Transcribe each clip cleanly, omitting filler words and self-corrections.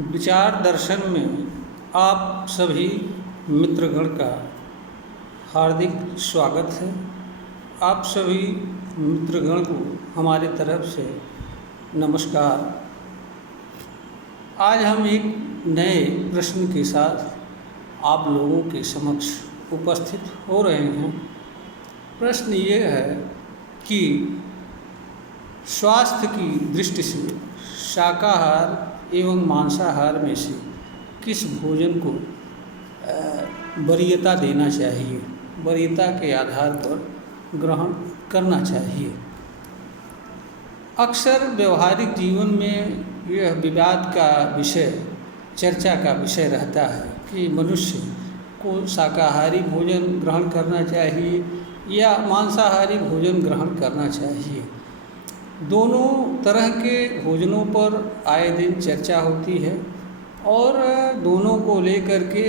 विचार दर्शन में आप सभी मित्रगण का हार्दिक स्वागत है। आप सभी मित्रगण को हमारे तरफ से नमस्कार। आज हम एक नए प्रश्न के साथ आप लोगों के समक्ष उपस्थित हो रहे हैं। प्रश्न ये है कि स्वास्थ्य की दृष्टि से शाकाहार एवं मांसाहार में से किस भोजन को वरीयता देना चाहिए, वरीयता के आधार पर ग्रहण करना चाहिए। अक्सर व्यवहारिक जीवन में यह विवाद का विषय, चर्चा का विषय रहता है कि मनुष्य को शाकाहारी भोजन ग्रहण करना चाहिए या मांसाहारी भोजन ग्रहण करना चाहिए। दोनों तरह के भोजनों पर आए दिन चर्चा होती है और दोनों को लेकर के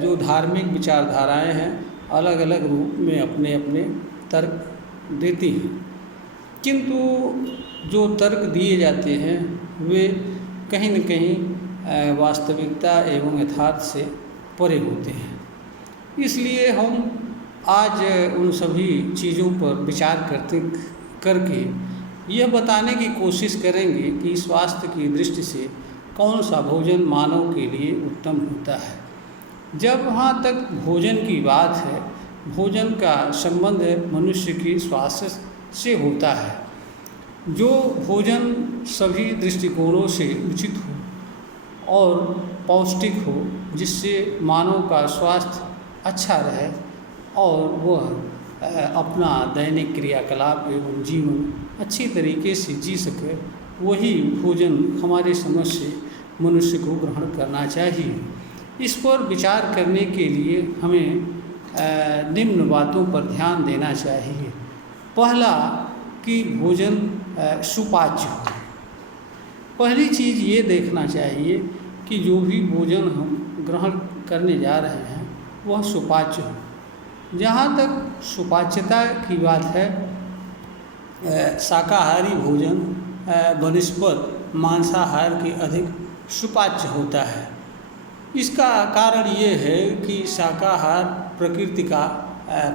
जो धार्मिक विचारधाराएं हैं अलग अलग रूप में अपने अपने तर्क देती हैं, किंतु जो तर्क दिए जाते हैं वे कहीं न कहीं वास्तविकता एवं यथार्थ से परे होते हैं। इसलिए हम आज उन सभी चीज़ों पर विचार करके यह बताने की कोशिश करेंगे कि स्वास्थ्य की दृष्टि से कौन सा भोजन मानव के लिए उत्तम होता है। जब वहाँ तक भोजन की बात है, भोजन का संबंध मनुष्य की स्वास्थ्य से होता है। जो भोजन सभी दृष्टिकोणों से उचित हो और पौष्टिक हो, जिससे मानव का स्वास्थ्य अच्छा रहे और वह अपना दैनिक क्रियाकलाप एवं जीवन अच्छी तरीके से जी सके, वही भोजन हमारे समझ से मनुष्य को ग्रहण करना चाहिए। इस पर विचार करने के लिए हमें निम्न बातों पर ध्यान देना चाहिए। पहला कि भोजन सुपाच्य हो। पहली चीज़ ये देखना चाहिए कि जो भी भोजन हम ग्रहण करने जा रहे हैं वह सुपाच्य हो। जहाँ तक सुपाच्यता की बात है, शाकाहारी भोजन बनस्पत मांसाहार के अधिक सुपाच्य होता है। इसका कारण ये है कि शाकाहार प्रकृति का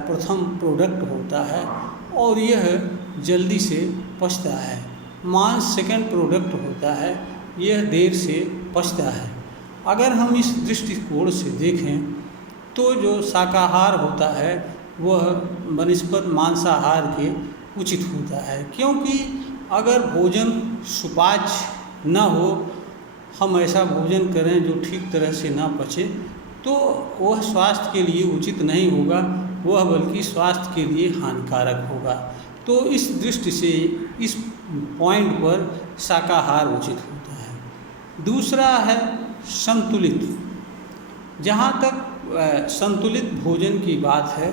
प्रथम प्रोडक्ट होता है और यह जल्दी से पचता है। मांस सेकंड प्रोडक्ट होता है, यह देर से पचता है। अगर हम इस दृष्टिकोण से देखें तो जो शाकाहार होता है वह बनस्पत मांसाहार के उचित होता है, क्योंकि अगर भोजन सुपाच्य न हो, हम ऐसा भोजन करें जो ठीक तरह से ना पचे, तो वह स्वास्थ्य के लिए उचित नहीं होगा, वह बल्कि स्वास्थ्य के लिए हानिकारक होगा। तो इस दृष्टि से इस पॉइंट पर शाकाहार उचित होता है। दूसरा है संतुलित। जहाँ तक संतुलित भोजन की बात है,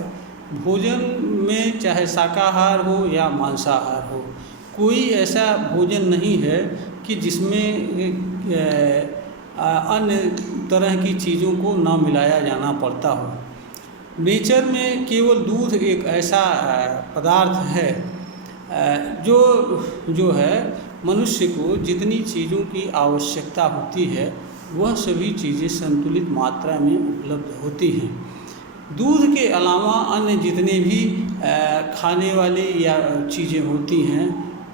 भोजन में चाहे शाकाहार हो या मांसाहार हो, कोई ऐसा भोजन नहीं है कि जिसमें अन्य तरह की चीज़ों को न मिलाया जाना पड़ता हो। नेचर में केवल दूध एक ऐसा पदार्थ है जो है मनुष्य को जितनी चीज़ों की आवश्यकता होती है वह सभी चीज़ें संतुलित मात्रा में उपलब्ध होती हैं। दूध के अलावा अन्य जितने भी खाने वाली या चीज़ें होती हैं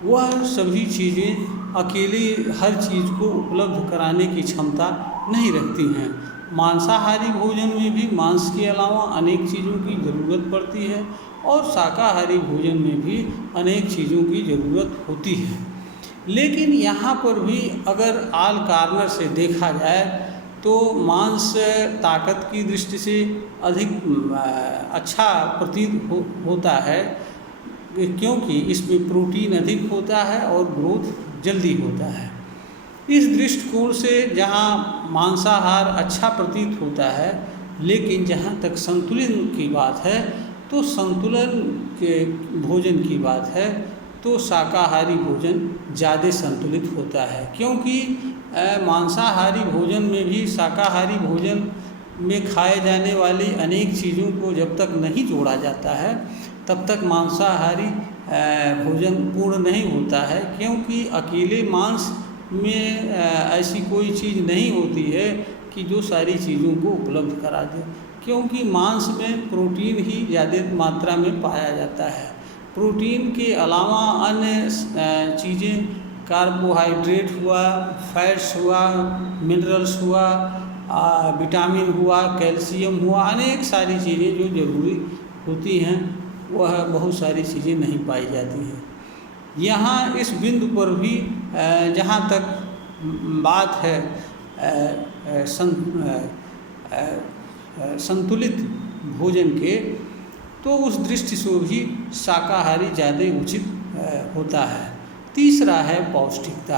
वह सभी चीज़ें अकेली हर चीज़ को उपलब्ध कराने की क्षमता नहीं रखती हैं। मांसाहारी भोजन में भी मांस के अलावा अनेक चीज़ों की ज़रूरत पड़ती है और शाकाहारी भोजन में भी अनेक चीज़ों की ज़रूरत होती है। लेकिन यहाँ पर भी अगर आल कार्नर से देखा जाए तो मांस ताकत की दृष्टि से अधिक अच्छा प्रतीत होता है, क्योंकि इसमें प्रोटीन अधिक होता है और ग्रोथ जल्दी होता है। इस दृष्टिकोण से जहाँ मांसाहार अच्छा प्रतीत होता है, लेकिन जहाँ तक संतुलन की बात है तो संतुलन के भोजन की बात है तो शाकाहारी भोजन ज़्यादा संतुलित होता है, क्योंकि मांसाहारी भोजन में भी शाकाहारी भोजन में खाए जाने वाली अनेक चीज़ों को जब तक नहीं जोड़ा जाता है तब तक मांसाहारी भोजन पूर्ण नहीं होता है, क्योंकि अकेले मांस में ऐसी कोई चीज़ नहीं होती है कि जो सारी चीज़ों को उपलब्ध करा दे, क्योंकि मांस में प्रोटीन ही ज़्यादा मात्रा में पाया जाता है। प्रोटीन के अलावा अन्य चीज़ें, कार्बोहाइड्रेट हुआ, फैट्स हुआ, मिनरल्स हुआ, विटामिन हुआ, कैल्शियम हुआ, अनेक सारी चीज़ें जो ज़रूरी होती हैं वह बहुत सारी चीज़ें नहीं पाई जाती हैं। यहाँ इस बिंदु पर भी जहाँ तक बात है संतुलित भोजन के, तो उस दृष्टि से भी शाकाहारी ज़्यादा उचित होता है। तीसरा है पौष्टिकता।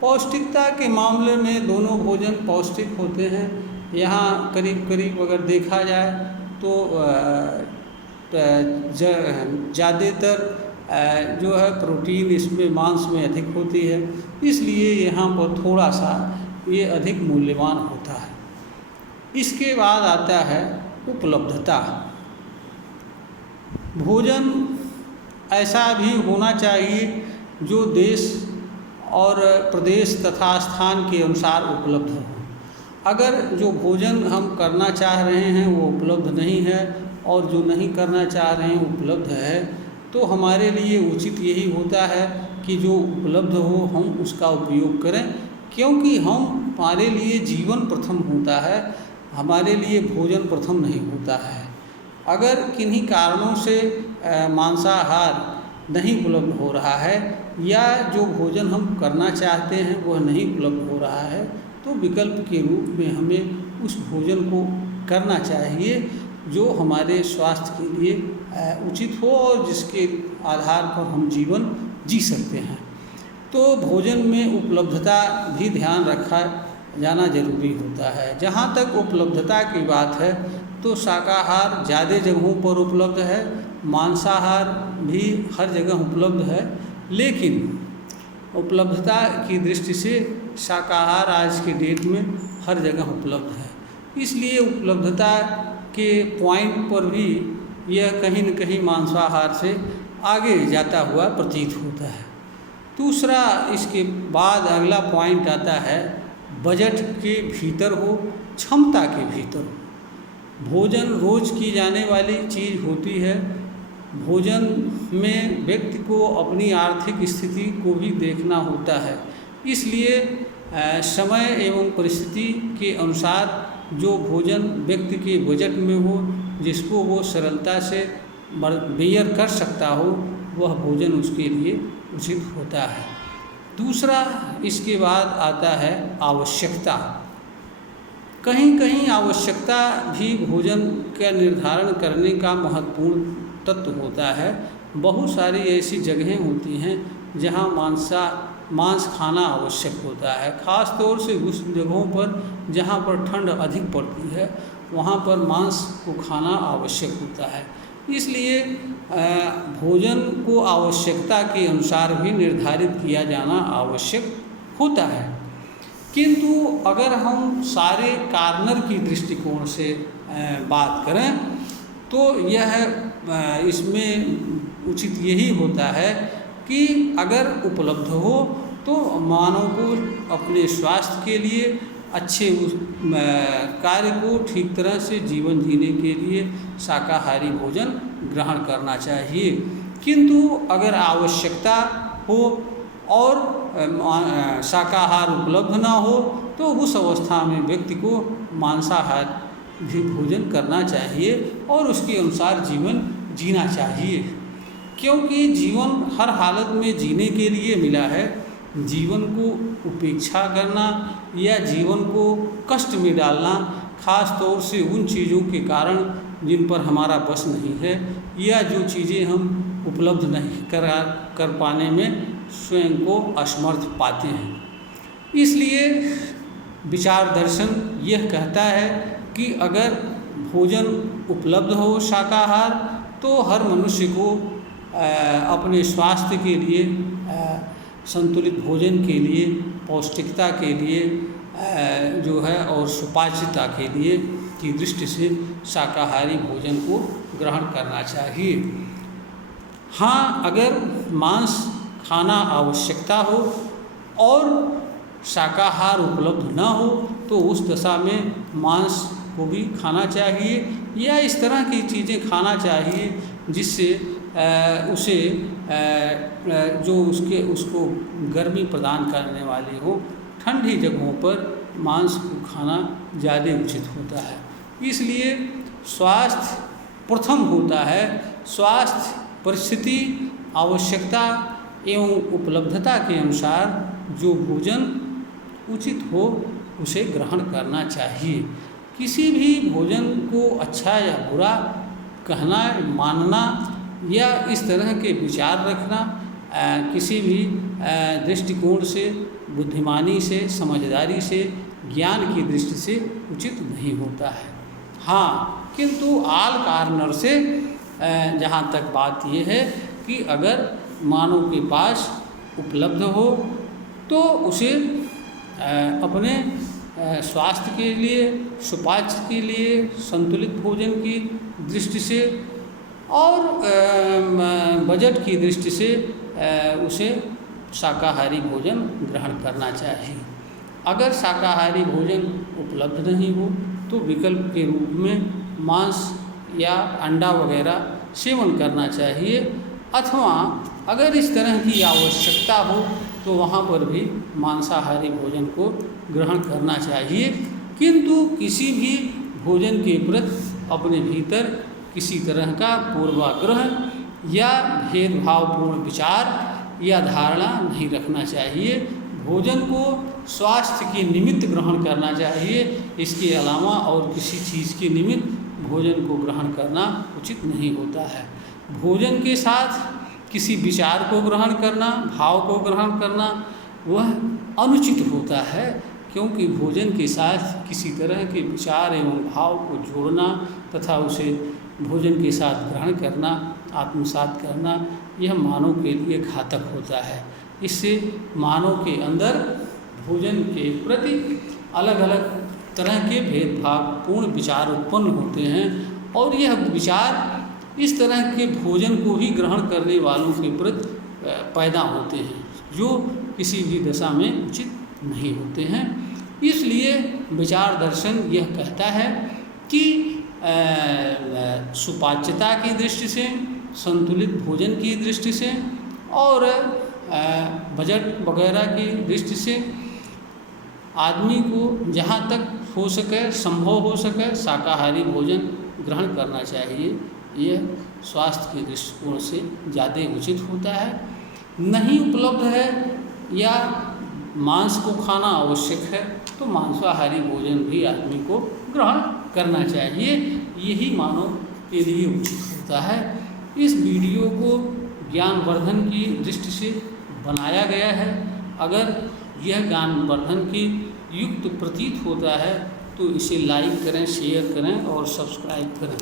पौष्टिकता के मामले में दोनों भोजन पौष्टिक होते हैं। यहाँ करीब करीब अगर देखा जाए तो ज़्यादातर जो है प्रोटीन इसमें मांस में अधिक होती है, इसलिए यहाँ पर थोड़ा सा ये अधिक मूल्यवान होता है। इसके बाद आता है उपलब्धता। भोजन ऐसा भी होना चाहिए जो देश और प्रदेश तथा स्थान के अनुसार उपलब्ध हो। अगर जो भोजन हम करना चाह रहे हैं वो उपलब्ध नहीं है और जो नहीं करना चाह रहे हैं उपलब्ध है, तो हमारे लिए उचित यही होता है कि जो उपलब्ध हो हम उसका उपयोग करें, क्योंकि हमारे लिए जीवन प्रथम होता है, हमारे लिए भोजन प्रथम नहीं होता है। अगर किन्हीं कारणों से मांसाहार नहीं उपलब्ध हो रहा है या जो भोजन हम करना चाहते हैं वह नहीं उपलब्ध हो रहा है, तो विकल्प के रूप में हमें उस भोजन को करना चाहिए जो हमारे स्वास्थ्य के लिए उचित हो और जिसके आधार पर हम जीवन जी सकते हैं। तो भोजन में उपलब्धता भी ध्यान रखा जाना जरूरी होता है। जहाँ तक उपलब्धता की बात है तो शाकाहार ज़्यादा जगहों पर उपलब्ध है, मांसाहार भी हर जगह उपलब्ध है, लेकिन उपलब्धता की दृष्टि से शाकाहार आज के डेट में हर जगह उपलब्ध है। इसलिए उपलब्धता के पॉइंट पर भी यह कहीं न कहीं मांसाहार से आगे जाता हुआ प्रतीत होता है। दूसरा, इसके बाद अगला पॉइंट आता है बजट के भीतर हो, क्षमता के भीतर हो। भोजन रोज की जाने वाली चीज़ होती है। भोजन में व्यक्ति को अपनी आर्थिक स्थिति को भी देखना होता है, इसलिए समय एवं परिस्थिति के अनुसार जो भोजन व्यक्ति के बजट में हो, जिसको वो सरलता से बेयर कर सकता हो, वह भोजन उसके लिए उचित होता है। दूसरा, इसके बाद आता है आवश्यकता। कहीं कहीं आवश्यकता भी भोजन का निर्धारण करने का महत्वपूर्ण तत्व होता है। बहुत सारी ऐसी जगहें होती हैं जहां मांस खाना आवश्यक होता है, ख़ास तौर से उस जगहों पर जहां पर ठंड अधिक पड़ती है, वहां पर मांस को खाना आवश्यक होता है। इसलिए भोजन को आवश्यकता के अनुसार भी निर्धारित किया जाना आवश्यक होता है। किंतु अगर हम सारे कार्नर की दृष्टिकोण से बात करें तो यह इसमें उचित यही होता है कि अगर उपलब्ध हो तो मानव को अपने स्वास्थ्य के लिए अच्छे उस कार्य को ठीक तरह से जीवन जीने के लिए शाकाहारी भोजन ग्रहण करना चाहिए। किंतु अगर आवश्यकता हो और शाकाहार उपलब्ध ना हो तो उस अवस्था में व्यक्ति को मांसाहार भी भोजन करना चाहिए और उसके अनुसार जीवन जीना चाहिए, क्योंकि जीवन हर हालत में जीने के लिए मिला है। जीवन को उपेक्षा करना या जीवन को कष्ट में डालना, खास तौर से उन चीज़ों के कारण जिन पर हमारा बस नहीं है या जो चीज़ें हम उपलब्ध नहीं कर पाने में स्वयं को असमर्थ पाते हैं। इसलिए विचार दर्शन यह कहता है कि अगर भोजन उपलब्ध हो शाकाहार तो हर मनुष्य को अपने स्वास्थ्य के लिए, संतुलित भोजन के लिए, पौष्टिकता के लिए जो है और सुपाच्यता के लिए की दृष्टि से शाकाहारी भोजन को ग्रहण करना चाहिए। हाँ, अगर मांस खाना आवश्यकता हो और शाकाहार उपलब्ध न हो तो उस दशा में मांस को भी खाना चाहिए या इस तरह की चीज़ें खाना चाहिए जिससे उसे जो उसको गर्मी प्रदान करने वाली हो। ठंडी जगहों पर मांस को खाना ज़्यादा उचित होता है। इसलिए स्वास्थ्य प्रथम होता है। स्वास्थ्य परिस्थिति, आवश्यकता एवं उपलब्धता के अनुसार जो भोजन उचित हो उसे ग्रहण करना चाहिए। किसी भी भोजन को अच्छा या बुरा कहना, मानना या इस तरह के विचार रखना किसी भी दृष्टिकोण से, बुद्धिमानी से, समझदारी से, ज्ञान की दृष्टि से उचित नहीं होता है। हाँ, किंतु आल कार्नर से जहाँ तक बात ये है कि अगर मानव के पास उपलब्ध हो तो उसे अपने स्वास्थ्य के लिए, सुपाच्य के लिए, संतुलित भोजन की दृष्टि से और बजट की दृष्टि से उसे शाकाहारी भोजन ग्रहण करना चाहिए। अगर शाकाहारी भोजन उपलब्ध नहीं हो तो विकल्प के रूप में मांस या अंडा वगैरह सेवन करना चाहिए, अथवा अगर इस तरह की आवश्यकता हो तो वहाँ पर भी मांसाहारी भोजन को ग्रहण करना चाहिए। किंतु किसी भी भोजन के प्रति अपने भीतर किसी तरह का पूर्वाग्रह या भेदभावपूर्ण विचार या धारणा नहीं रखना चाहिए। भोजन को स्वास्थ्य के निमित्त ग्रहण करना चाहिए। इसके अलावा और किसी चीज़ के निमित्त भोजन को ग्रहण करना उचित नहीं होता है। भोजन के साथ किसी विचार को ग्रहण करना, भाव को ग्रहण करना वह अनुचित होता है, क्योंकि भोजन के साथ किसी तरह के विचार एवं भाव को जोड़ना तथा उसे भोजन के साथ ग्रहण करना, आत्मसात करना, यह मानव के लिए घातक होता है। इससे मानव के अंदर भोजन के प्रति अलग अलग तरह के भेदभावपूर्ण विचार उत्पन्न होते हैं और यह विचार इस तरह के भोजन को ही ग्रहण करने वालों के प्रति पैदा होते हैं, जो किसी भी दशा में उचित नहीं होते हैं। इसलिए विचार दर्शन यह कहता है कि सुपाच्यता की दृष्टि से, संतुलित भोजन की दृष्टि से और बजट वगैरह की दृष्टि से आदमी को जहाँ तक हो सके, संभव हो सके, शाकाहारी भोजन ग्रहण करना चाहिए। यह स्वास्थ्य के दृष्टिकोण से ज़्यादा उचित होता है। नहीं उपलब्ध है या मांस को खाना आवश्यक है तो मांसाहारी भोजन भी आदमी को ग्रहण करना चाहिए। यही मानव के लिए उचित होता है। इस वीडियो को ज्ञानवर्धन की दृष्टि से बनाया गया है। अगर यह ज्ञानवर्धन की युक्त प्रतीत होता है तो इसे लाइक करें, शेयर करें और सब्सक्राइब करें।